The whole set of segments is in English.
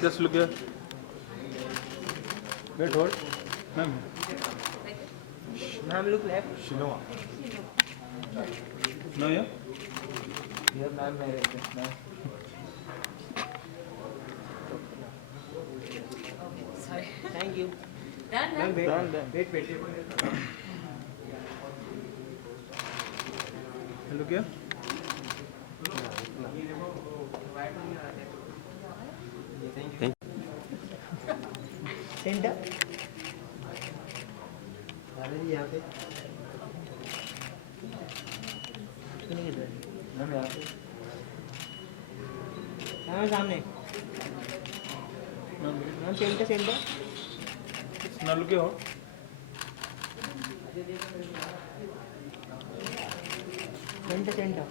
Just look here. Wait, hold. Ma'am. Ma'am, look left. Shinoa. No, yeah? Here, ma'am, ma'am. Sorry. Thank you. Done, Ma'am, done. wait. Done, done. Wait. Look here. Thank you. Center. यहाँ पे ma'am यहाँ पे ma'am सामने ma'am centre Now look here. Centre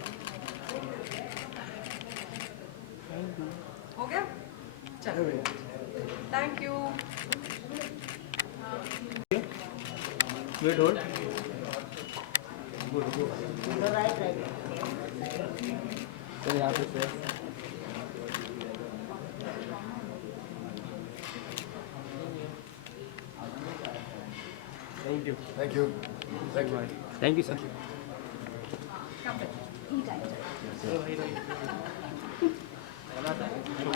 हो गया चलो thank you Wait, hold. Right sir यहाँ पे sir. Thank you Thank you. Thank you. Thank you sir come